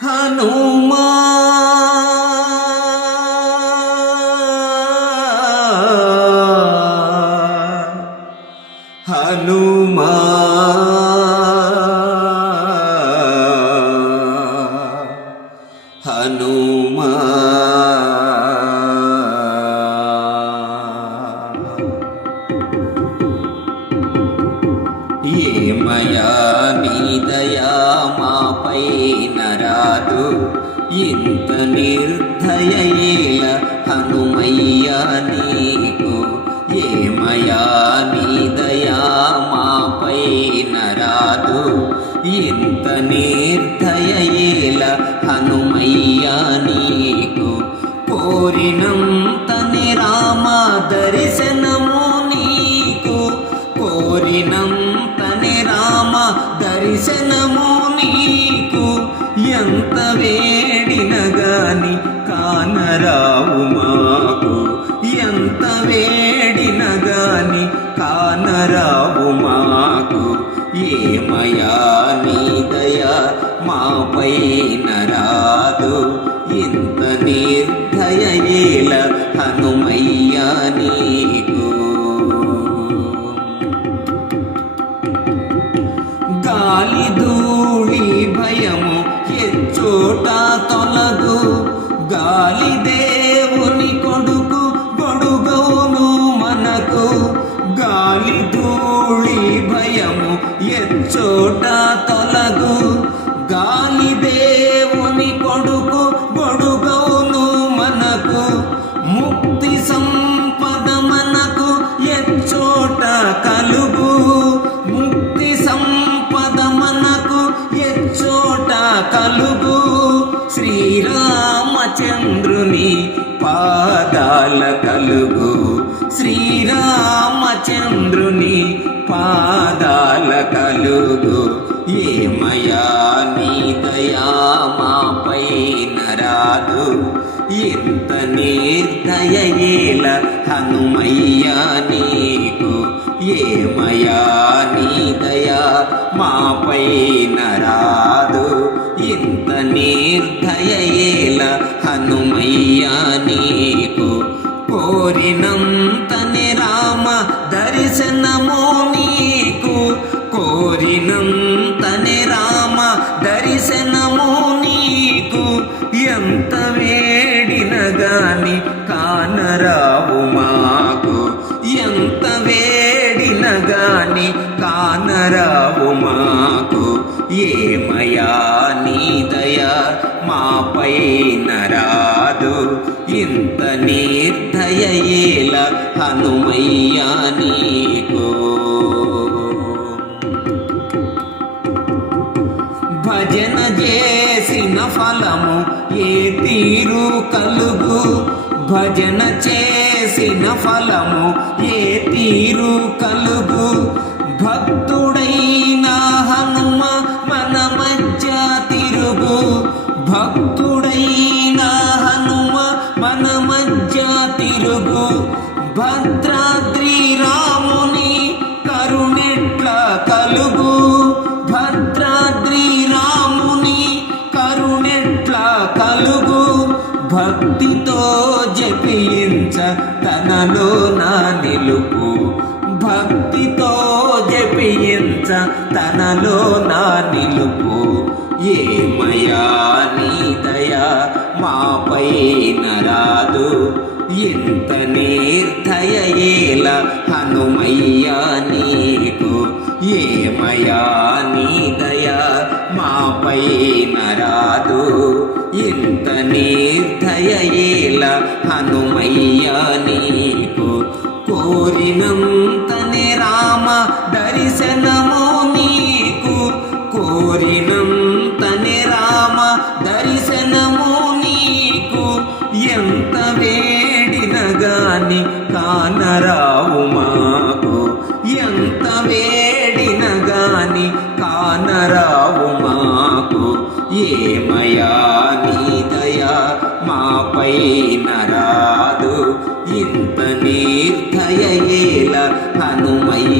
হনুমান। হনুমান। ఇంత నిర్దయేల హనుమయ్యా నీకు ఏమయా నీ దయా మాపై నరాదు ఇంత నిర్దయేల హనుమయ్యా నీకు కోరినంతని రామ దర్శనము నీకు కోరినంతని రామ దర్శనము కానరావు మాకు. ఎంత వేడిన గాని కానరావు మాకు. ఏమయా నీ దయా మాపై నరాదు ఇంత నిర్దయేల హనుమయ్యా నీకు. గాలి ధూళి భయము ఎచ్చోట తొలగు. గాలి దేవుని శ్రీరామచంద్రుని పాదాల కలుగు. శ్రీరామచంద్రుని పాదాల కలుగు. ఏమయా నీ దయా మాపై నరాదు ఎంత నిర్దయేల హనుమయ్యా నీకు. ఏమయా నీ దయా మాపై నరాదు నిర్భయేల నిర్దయేల హనుమయ్యా నీకు కోరినంతని రామ దర్శనము నీకు కోరినంతని రామ దర్శనము నీకు ఎంత వేడిన గాని కానరావు మాకు ఎంత వేడిన గాని కానరావు మాకు ఏమయా దయ మాపై నరాదు ఇంత నిర్దయ ఏల హనుమయ్యా నీకు. భజన చేసిన ఫలము ఏ తీరు కలుగు? భజన చేసిన ఫలము ఏ తీరు కలుగు? భక్తుడైన భద్రాద్రి రాముని కరుణెట్ల కలుగు. భద్రాద్రి రాముని కరుణెట్ల కలుగు. భక్తితో జపించ తనలో నా నిలుపు. భక్తితో జపించ తనలో నా నిలుపు. ఏమయా ఏమయా నీ దయా మాపై నరాదు? ఇంత నిర్దయేల హనుమయ్యా నీకు? కోరినంతనే రామ దర్శనము నీకు. కోరినంతనే రామ దర్శనము నీకు. ఎంత వేడినగాని కానరా కానరావు మాకు ఏమయా నీ దయా? మాపై నరాదు ఇంత నిర్దయేల హనుమయ్య.